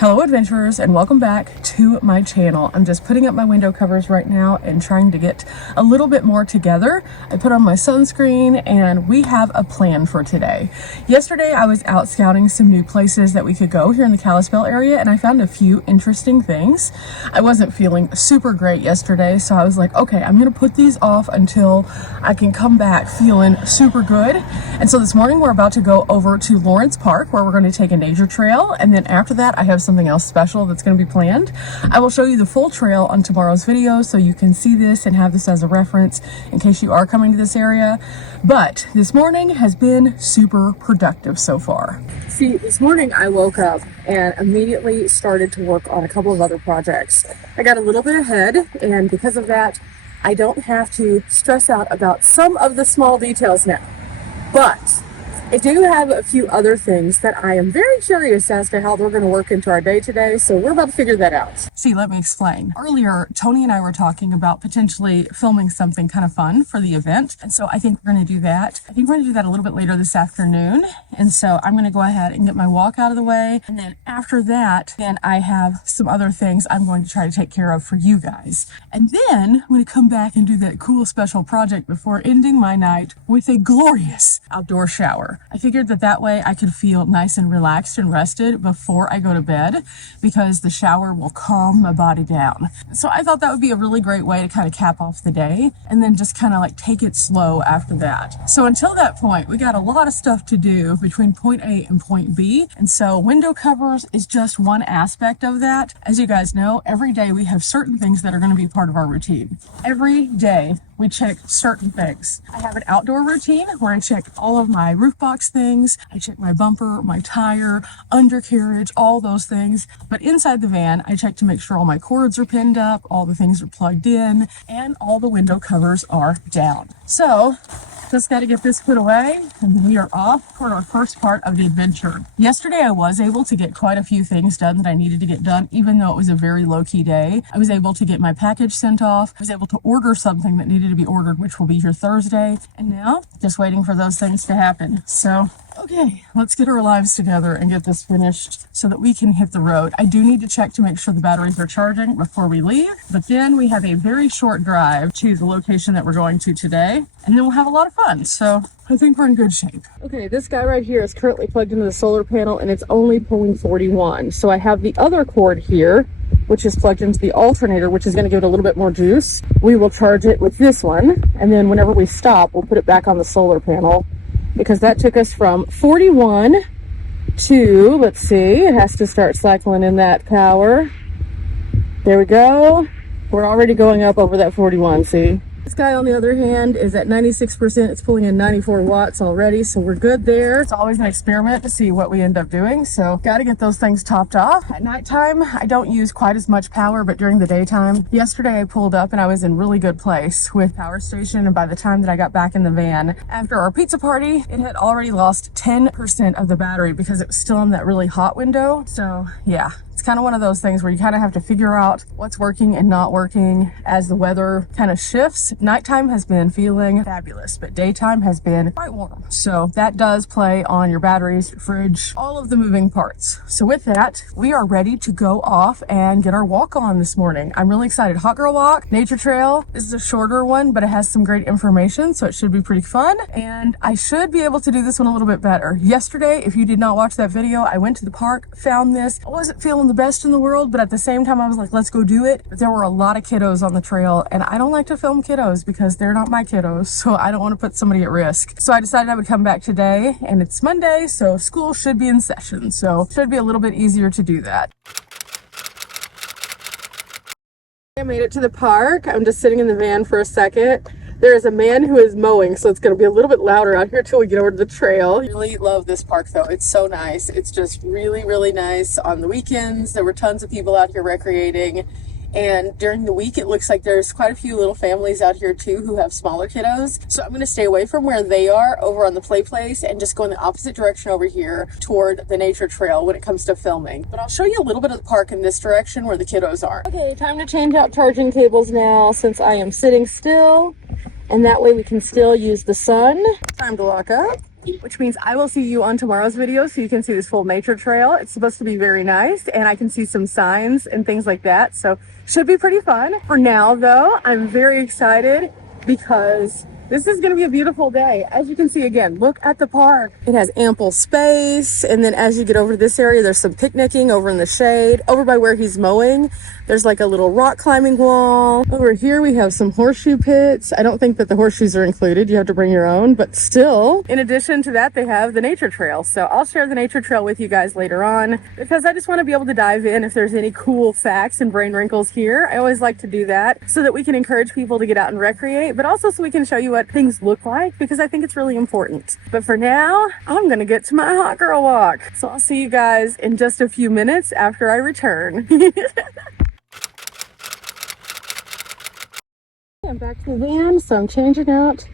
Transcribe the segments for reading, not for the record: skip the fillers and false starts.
Hello adventurers, and welcome back to my channel. I'm just putting up my window covers right now and trying to get a little bit more together. I put on my sunscreen and we have a plan for today. Yesterday I was out scouting some new places that we could go here in the Kalispell area, and I found a few interesting things. I wasn't feeling super great yesterday, so I was like, okay, I'm gonna put these off until I can come back feeling super good. And so this morning we're about to go over to Lawrence Park, where we're going to take a nature trail, and then after that I have something else special that's going to be planned. I will show you the full trail on tomorrow's video so you can see this and have this as a reference in case you are coming to this area. But this morning has been super productive so far. See, this morning I woke up and immediately started to work on a couple of other projects. I got a little bit ahead, and because of that I don't have to stress out about some of the small details now. But I do have a few other things that I am very curious as to how they're going to work into our day today, so we're about to figure that out. See, let me explain. Earlier, Tony and I were talking about potentially filming something kind of fun for the event, and so I think we're going to do that. I think we're going to do that a little bit later this afternoon, and so I'm going to go ahead and get my walk out of the way, and then after that, then I have some other things I'm going to try to take care of for you guys. And then I'm going to come back and do that cool special project before ending my night with a glorious outdoor shower. I figured that way I could feel nice and relaxed and rested before I go to bed, because the shower will calm my body down. So I thought that would be a really great way to kind of cap off the day and then just kind of like take it slow after that. So until that point, we got a lot of stuff to do between point A and point B. And so window covers is just one aspect of that. As you guys know, every day we have certain things that are going to be part of our routine. Every day we check certain things. I have an outdoor routine where I check all of my roof box things. I check my bumper, my tire, undercarriage, all those things. But inside the van, I check to make sure all my cords are pinned up, all the things are plugged in, and all the window covers are down. So just got to get this put away, and then we are off for our first part of the adventure. Yesterday I was able to get quite a few things done that I needed to get done, even though it was a very low-key day. I was able to get my package sent off. I was able to order something that needed to be ordered, which will be here Thursday, and now just waiting for those things to happen. So okay, let's get our lives together and get this finished so that we can hit the road. I do need to check to make sure the batteries are charging before we leave, but then we have a very short drive to the location that we're going to today, and then we'll have a lot of fun. So I think we're in good shape. Okay, this guy right here is currently plugged into the solar panel and it's only pulling 41. So I have the other cord here, which is plugged into the alternator, which is going to give it a little bit more juice. We will charge it with this one, and then whenever we stop, we'll put it back on the solar panel, because that took us from 41 to, let's see, it has to start cycling in that power. There we go. We're already going up over that 41, see? This guy, on the other hand, is at 96%. It's pulling in 94 watts already, so we're good there. It's always an experiment to see what we end up doing, so got to get those things topped off. At nighttime, I don't use quite as much power, but during the daytime, yesterday I pulled up and I was in really good place with power station, and by the time that I got back in the van after our pizza party, it had already lost 10% of the battery because it was still in that really hot window. So yeah, it's kind of one of those things where you kind of have to figure out what's working and not working as the weather kind of shifts. Nighttime has been feeling fabulous, but daytime has been quite warm. So that does play on your batteries, your fridge, all of the moving parts. So with that, we are ready to go off and get our walk on this morning. I'm really excited. Hot Girl Walk, Nature Trail. This is a shorter one, but it has some great information, so it should be pretty fun. And I should be able to do this one a little bit better. Yesterday, if you did not watch that video, I went to the park, found this. I wasn't feeling the best in the world, but at the same time I was like, let's go do it. But there were a lot of kiddos on the trail, and I don't like to film kiddos because they're not my kiddos, so I don't want to put somebody at risk. So I decided I would come back today, and it's Monday, so school should be in session, so it should be a little bit easier to do that. I made it to the park. I'm just sitting in the van for a second. There is a man who is mowing, so it's going to be a little bit louder out here till we get over to the trail. I really love this park though. It's so nice. It's just really, really nice. On the weekends, there were tons of people out here recreating. And during the week, it looks like there's quite a few little families out here too who have smaller kiddos. So I'm going to stay away from where they are over on the play place and just go in the opposite direction over here toward the nature trail when it comes to filming. But I'll show you a little bit of the park in this direction where the kiddos are. Okay, time to change out charging cables now since I am sitting still. And that way we can still use the sun. Time to lock up. which means I will see you on tomorrow's video so you can see this full nature trail. It's supposed to be very nice, and I can see some signs and things like that, so should be pretty fun. For now though, I'm very excited because this is going to be a beautiful day. As you can see, again, look at the park. It has ample space. And then as you get over to this area, there's some picnicking over in the shade. Over by where he's mowing, there's like a little rock climbing wall. Over here, we have some horseshoe pits. I don't think that the horseshoes are included. You have to bring your own, but still. In addition to that, they have the nature trail. So I'll share the nature trail with you guys later on because I just want to be able to dive in if there's any cool facts and brain wrinkles here. I always like to do that so that we can encourage people to get out and recreate, but also so we can show you what things look like because I think it's really important. But for now, I'm gonna get to my hot girl walk. So I'll see you guys in just a few minutes after I return. I'm back to the van, so I'm changing out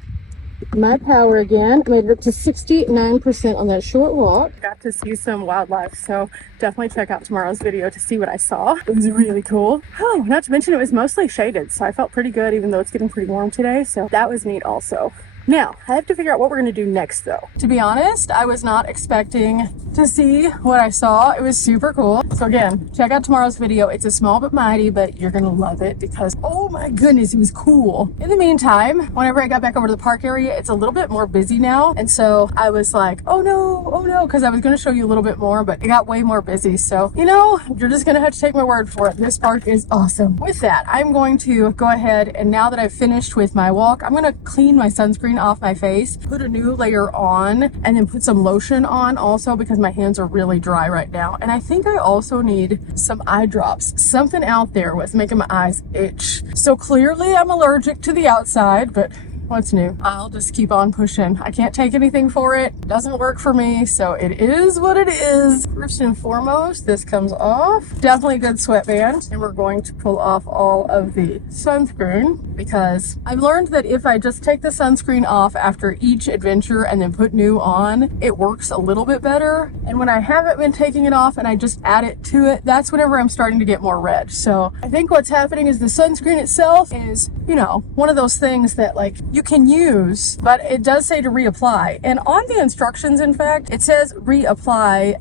my power again. I made it up to 69% on that short walk. Got to see some wildlife, so definitely check out tomorrow's video to see what I saw. It was really cool. Oh, not to mention it was mostly shaded, so I felt pretty good even though it's getting pretty warm today, so that was neat also. Now, I have to figure out what we're going to do next though. To be honest, I was not expecting to see what I saw. It was super cool. So again, check out tomorrow's video. It's a small but mighty, but you're going to love it because, oh my goodness, it was cool. In the meantime, whenever I got back over to the park area, it's a little bit more busy now. And so I was like, oh no, because I was going to show you a little bit more, but it got way more busy. So, you know, you're just going to have to take my word for it. This park is awesome. With that, I'm going to go ahead and now that I've finished with my walk, I'm going to clean my sunscreen off my face, put a new layer on, and then put some lotion on also because my hands are really dry right now. And I think I also need some eye drops. Something out there was making my eyes itch. So clearly I'm allergic to the outside, but what's new? I'll just keep on pushing. I can't take anything for it. It doesn't work for me, so it is what it is. First and foremost, this comes off. Definitely a good sweatband. And we're going to pull off all of the sunscreen because I've learned that if I just take the sunscreen off after each adventure and then put new on, it works a little bit better. And when I haven't been taking it off and I just add it to it, that's whenever I'm starting to get more red. So I think what's happening is the sunscreen itself is, you know, one of those things that like you can use, but it does say to reapply. And on the instructions, in fact, it says reapply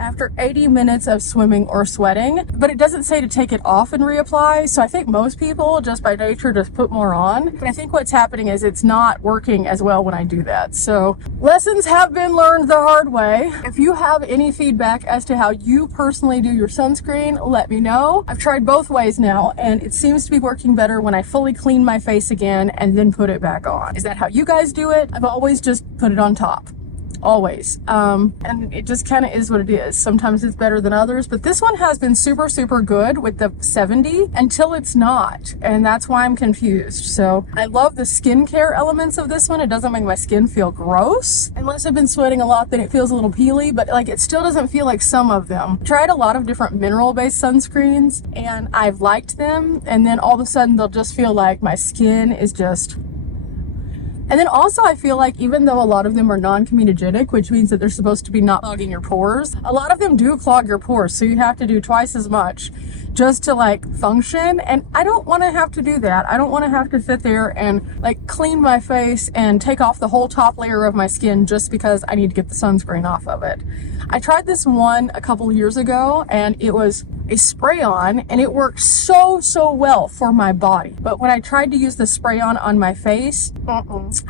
after 80 minutes of swimming or sweating, but it doesn't say to take it off and reapply. So I think most people just by nature just put more on. But I think what's happening is it's not working as well when I do that. So lessons have been learned the hard way. If you have any feedback as to how you personally do your sunscreen, let me know. I've tried both ways now and it seems to be working better when I fully clean my face again and then put it back on. Is that how you guys do it? I've always just put it on top. Always. And it just kind of is what it is. Sometimes it's better than others, but this one has been super, super good with the 70 until it's not. And that's why I'm confused. So I love the skincare elements of this one. It doesn't make my skin feel gross. Unless I've been sweating a lot, then it feels a little peely, but like it still doesn't feel like some of them. I tried a lot of different mineral-based sunscreens and I've liked them. And then all of a sudden they'll just feel like my skin is just... And then also I feel like even though a lot of them are non-comedogenic, which means that they're supposed to be not clogging your pores, a lot of them do clog your pores. So you have to do twice as much just to like function. And I don't want to have to do that. I don't want to have to sit there and like clean my face and take off the whole top layer of my skin just because I need to get the sunscreen off of it. I tried this one a couple years ago and it was a spray on and it worked so well for my body. But when I tried to use the spray on my face, I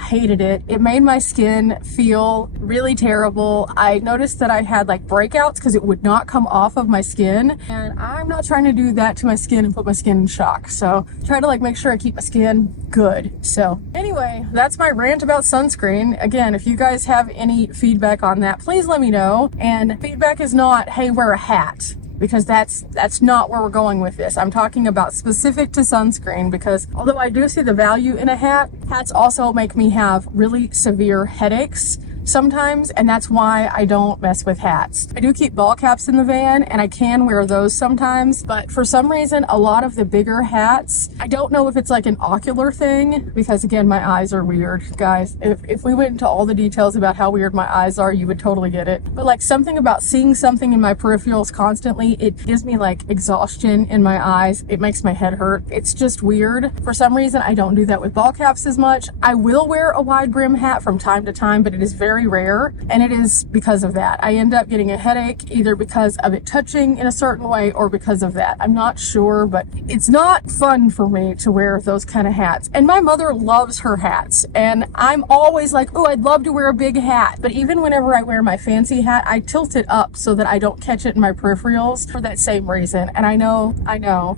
hated it. It made my skin feel really terrible. I noticed that I had like breakouts because it would not come off of my skin. And I'm not trying to do that to my skin and put my skin in shock. So try to like make sure I keep my skin good. So anyway, that's my rant about sunscreen. Again, if you guys have any feedback on that, please let me know. And feedback is not, hey, wear a hat. Because that's not where we're going with this. I'm talking about specific to sunscreen because although I do see the value in a hat, hats also make me have really severe headaches sometimes, and that's why I don't mess with hats. I do keep ball caps in the van and I can wear those sometimes, but for some reason a lot of the bigger hats, I don't know if it's like an ocular thing because again my eyes are weird, guys. If we went into all the details about how weird my eyes are, you would totally get it. But like something about seeing something in my peripherals constantly, it gives me like exhaustion in my eyes. It makes my head hurt. It's just weird. For some reason I don't do that with ball caps as much. I will wear a wide brim hat from time to time, but it is very very rare, and it is because of that. I end up getting a headache either because of it touching in a certain way or because of that. I'm not sure, but it's not fun for me to wear those kind of hats. And my mother loves her hats, and I'm always like, oh, I'd love to wear a big hat. But even whenever I wear my fancy hat, I tilt it up so that I don't catch it in my peripherals for that same reason. And I know,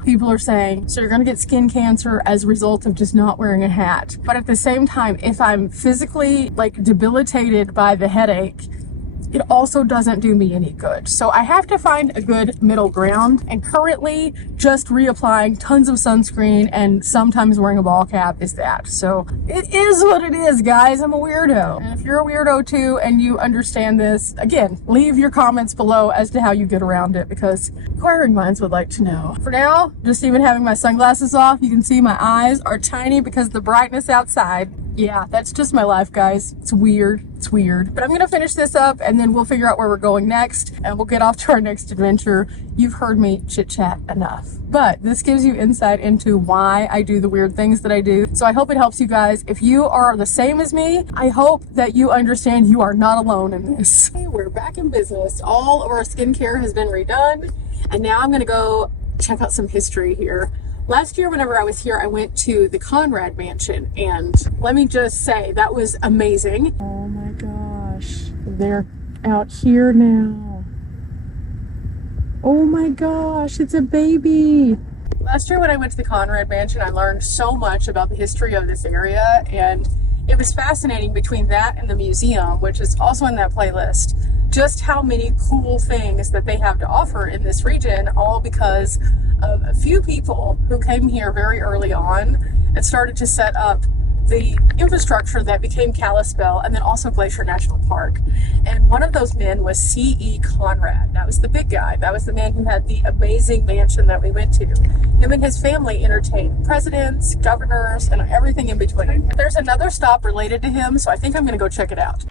people are saying, so you're gonna get skin cancer as a result of just not wearing a hat. But at the same time, if I'm physically like debilitated by the headache, it also doesn't do me any good. So I have to find a good middle ground, and currently just reapplying tons of sunscreen and sometimes wearing a ball cap is that. So it is what it is, guys. I'm a weirdo. And if you're a weirdo too and you understand this, again, leave your comments below as to how you get around it, because inquiring minds would like to know. For now, just even having my sunglasses off, you can see my eyes are tiny because of the brightness outside. Yeah, that's just my life, guys. It's weird. It's weird. But I'm going to finish this up and then we'll figure out where we're going next and we'll get off to our next adventure. You've heard me chit chat enough. But this gives you insight into why I do the weird things that I do. So I hope it helps you guys. If you are the same as me, I hope that you understand you are not alone in this. We're back in business. All of our skincare has been redone. And now I'm going to go check out some history here. Last year, whenever I was here, I went to the Conrad Mansion, and let me just say, that was amazing. Oh my gosh, they're out here now. Oh my gosh, it's a baby. Last year when I went to the Conrad Mansion, I learned so much about the history of this area, and it was fascinating between that and the museum, which is also in that playlist, just how many cool things that they have to offer in this region, all because of a few people who came here very early on and started to set up the infrastructure that became Kalispell and then also Glacier National Park. And one of those men was C.E. Conrad. That was the big guy. That was the man who had the amazing mansion that we went to. Him and his family entertained presidents, governors, and everything in between. There's another stop related to him, so I think I'm going to go check it out.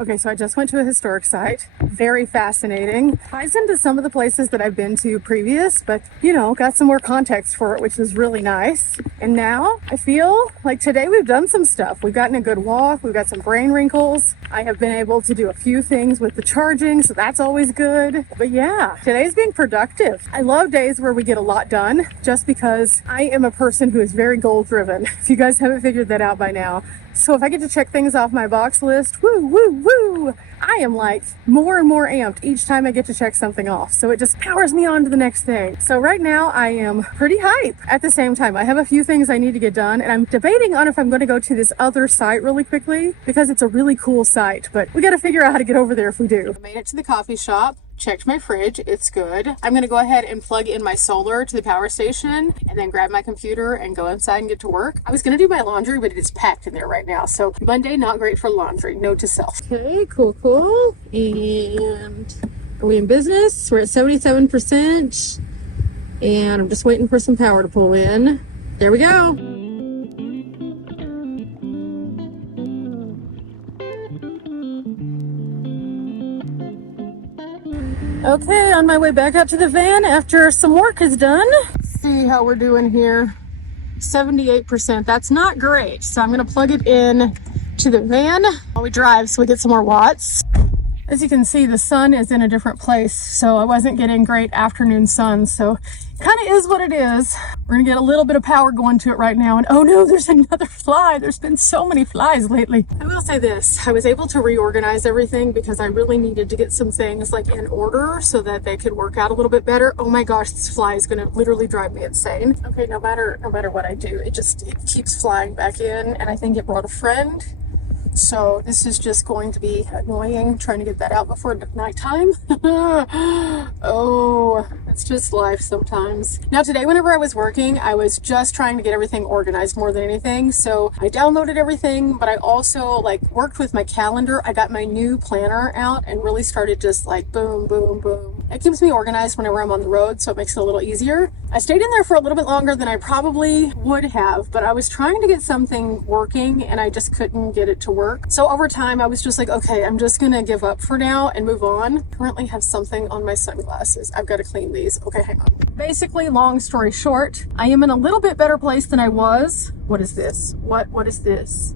Okay, so I just went to a historic site. Very fascinating. Ties into some of the places that I've been to previous, but you know, got some more context for it, which was really nice. And now I feel like today we've done some stuff. We've gotten a good walk. We've got some brain wrinkles. I have been able to do a few things with the charging, so that's always good. But yeah, today's being productive. I love days where we get a lot done just because I am a person who is very goal driven. If you guys haven't figured that out by now. So if I get to check things off my box list, woo, woo, woo, I am like more and more amped each time I get to check something off. So it just powers me on to the next thing. So right now I am pretty hype. At the same time, I have a few things I need to get done, and I'm debating on if I'm going to go to this other site really quickly because it's a really cool site, but we got to figure out how to get over there if we do. I made it to the coffee shop. Checked my fridge, it's good. I'm gonna go ahead and plug in my solar to the power station and then grab my computer and go inside and get to work. I was gonna do my laundry, but it is packed in there right now. So Monday, not great for laundry, note to self. Okay, cool. And are we in business? We're at 77%. And I'm just waiting for some power to pull in. There we go. Okay, on my way back out to the van after some work is done. Let's see how we're doing here. 78%, that's not great. So I'm gonna plug it in to the van while we drive so we get some more watts. As you can see, the sun is in a different place, so I wasn't getting great afternoon sun, so it kind of is what it is. We're gonna get a little bit of power going to it right now, and oh no, there's another fly. There's been so many flies lately. I will say this, I was able to reorganize everything because I really needed to get some things like in order so that they could work out a little bit better. Oh my gosh, this fly is gonna literally drive me insane. Okay, no matter what I do, it keeps flying back in, and I think it brought a friend. So this is just going to be annoying, trying to get that out before nighttime. Oh, it's just life sometimes. Now today, whenever I was working, I was just trying to get everything organized more than anything. So I downloaded everything, but I also like worked with my calendar. I got my new planner out and really started just like boom, boom, boom. It keeps me organized whenever I'm on the road, so it makes it a little easier. I stayed in there for a little bit longer than I probably would have, but I was trying to get something working and I just couldn't get it to work. So over time, I was just like, okay, I'm just gonna give up for now and move on. Currently have something on my sunglasses. I've got to clean these. Okay, hang on. Basically, long story short, I am in a little bit better place than I was. What is this? What is this?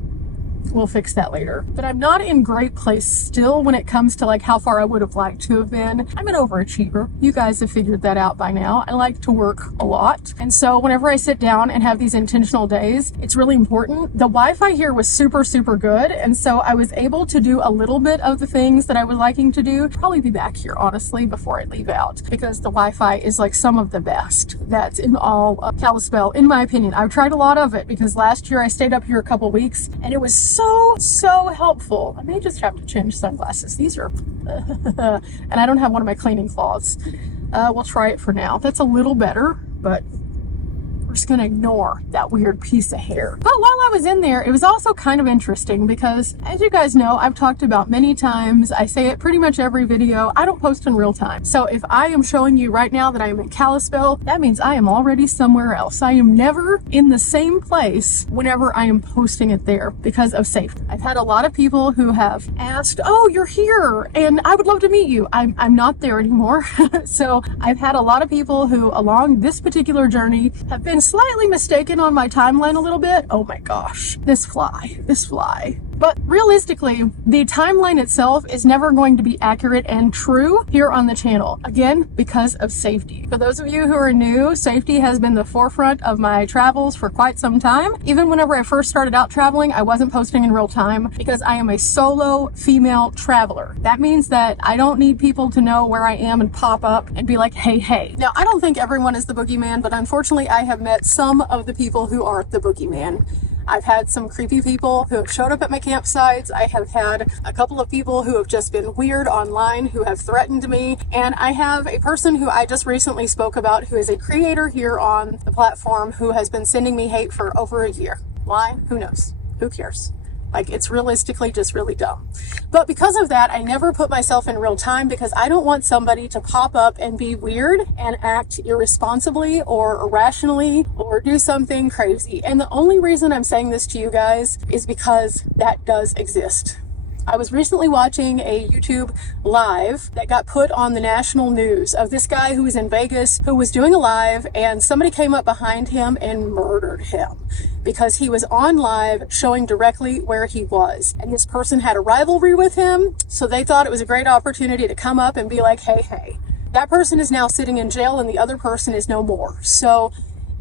we'll fix that later. But I'm not in great place still when it comes to like how far I would have liked to have been. I'm an overachiever. You guys have figured that out by now. I like to work a lot. And so whenever I sit down and have these intentional days, it's really important. The Wi-Fi here was super, super good. And so I was able to do a little bit of the things that I was liking to do. Probably be back here, honestly, before I leave out, because the Wi-Fi is like some of the best that's in all of Kalispell, in my opinion. I've tried a lot of it because last year I stayed up here a couple weeks and it was so helpful. I may just have to change sunglasses. These are, and I don't have one of my cleaning cloths. We'll try it for now. That's a little better, but we're just gonna ignore that weird piece of hair. But while I was in there, it was also kind of interesting because, as you guys know, I've talked about many times, I say it pretty much every video, I don't post in real time. So if I am showing you right now that I am in Kalispell, that means I am already somewhere else. I am never in the same place whenever I am posting it there because of safety. I've had a lot of people who have asked, oh, you're here and I would love to meet you. I'm not there anymore. So I've had a lot of people who along this particular journey have been slightly mistaken on my timeline a little bit. Oh my gosh, this fly. But realistically, the timeline itself is never going to be accurate and true here on the channel. Again, because of safety. For those of you who are new, safety has been the forefront of my travels for quite some time. Even whenever I first started out traveling, I wasn't posting in real time because I am a solo female traveler. That means that I don't need people to know where I am and pop up and be like, hey. Now, I don't think everyone is the boogeyman, but unfortunately, I have met some of the people who are the boogeyman. I've had some creepy people who have showed up at my campsites. I have had a couple of people who have just been weird online who have threatened me. And I have a person who I just recently spoke about who is a creator here on the platform who has been sending me hate for over a year. Why? Who knows? Who cares? Like, it's realistically just really dumb. But because of that, I never put myself in real time because I don't want somebody to pop up and be weird and act irresponsibly or irrationally or do something crazy. And the only reason I'm saying this to you guys is because that does exist. I was recently watching a YouTube live that got put on the national news of this guy who was in Vegas who was doing a live and somebody came up behind him and murdered him because he was on live showing directly where he was. And this person had a rivalry with him, so they thought it was a great opportunity to come up and be like, hey. That person is now sitting in jail and the other person is no more. So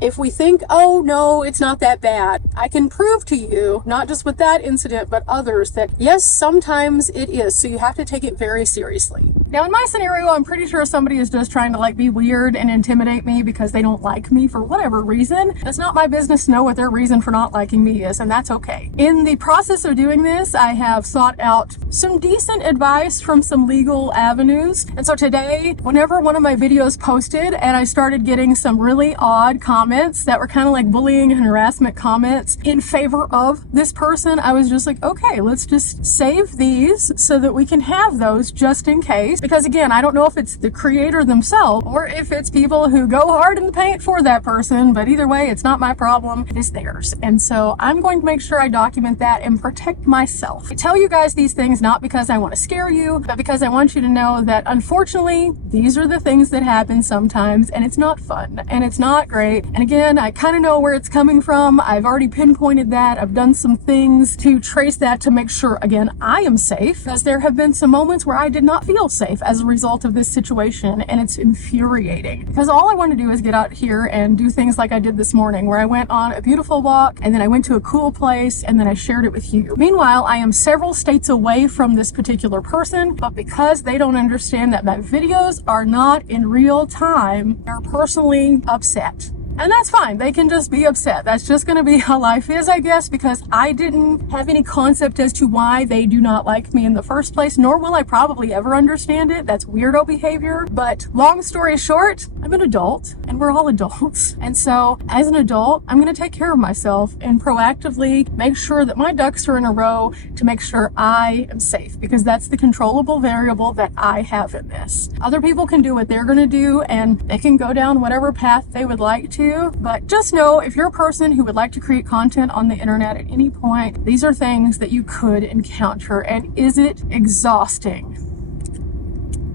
if we think, oh no, it's not that bad, I can prove to you, not just with that incident, but others, that yes, sometimes it is. So you have to take it very seriously. Now in my scenario, I'm pretty sure somebody is just trying to like be weird and intimidate me because they don't like me for whatever reason. It's not my business to know what their reason for not liking me is, and that's okay. In the process of doing this, I have sought out some decent advice from some legal avenues. And so today, whenever one of my videos posted and I started getting some really odd comments that were kind of like bullying and harassment comments in favor of this person, I was just like, okay, let's just save these so that we can have those just in case. Because again, I don't know if it's the creator themselves or if it's people who go hard in the paint for that person, but either way, it's not my problem, it's theirs. And so I'm going to make sure I document that and protect myself. I tell you guys these things not because I want to scare you, but because I want you to know that unfortunately, these are the things that happen sometimes, and it's not fun and it's not great. And again, I kind of know where it's coming from. I've already pinpointed that. I've done some things to trace that to make sure, again, I am safe, because there have been some moments where I did not feel safe as a result of this situation, and it's infuriating because all I want to do is get out here and do things like I did this morning, where I went on a beautiful walk and then I went to a cool place and then I shared it with you. Meanwhile, I am several states away from this particular person, but because they don't understand that my videos are not in real time, they're personally upset. And that's fine. They can just be upset. That's just going to be how life is, I guess, because I didn't have any concept as to why they do not like me in the first place, nor will I probably ever understand it. That's weirdo behavior. But long story short, I'm an adult and we're all adults. And so as an adult, I'm going to take care of myself and proactively make sure that my ducks are in a row to make sure I am safe, because that's the controllable variable that I have in this. Other people can do what they're going to do and they can go down whatever path they would like to. But just know, if you're a person who would like to create content on the internet at any point, these are things that you could encounter. And is it exhausting?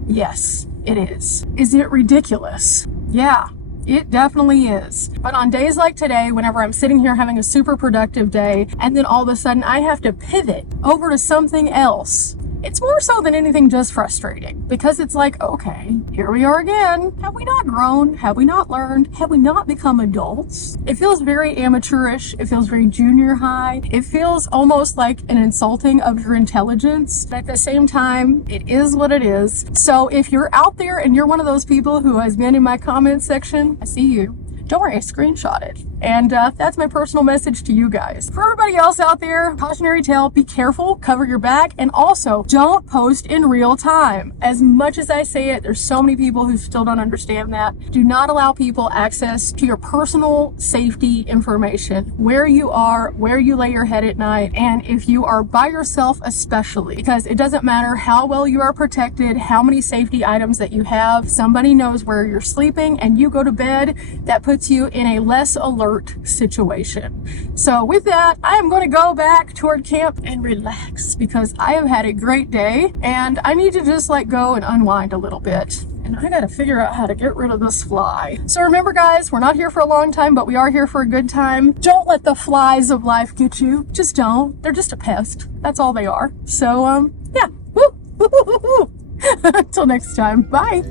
Yes, it is. Is it ridiculous? Yeah, It definitely is. But on days like today, whenever I'm sitting here having a super productive day, and then all of a sudden I have to pivot over to something else, it's more so than anything just frustrating, because it's like, okay, here we are again. Have we not grown? Have we not learned? Have we not become adults? It feels very amateurish. It feels very junior high. It feels almost like an insulting of your intelligence. But at the same time, it is what it is. So if you're out there and you're one of those people who has been in my comment section, I see you. Don't worry, I screenshot it. And that's my personal message to you guys. For everybody else out there, cautionary tale, be careful, cover your back, and also don't post in real time. As much as I say it, there's so many people who still don't understand that. Do not allow people access to your personal safety information, where you are, where you lay your head at night, and if you are by yourself especially, because it doesn't matter how well you are protected, how many safety items that you have, somebody knows where you're sleeping and you go to bed, that puts you in a less alert situation. So with that, I am going to go back toward camp and relax, because I have had a great day and I need to just let go and unwind a little bit. And I gotta figure out how to get rid of this fly. So remember guys, we're not here for a long time, but we are here for a good time. Don't let the flies of life get you. Just don't. They're just a pest. That's all they are. So yeah. Woo. Until next time. Bye.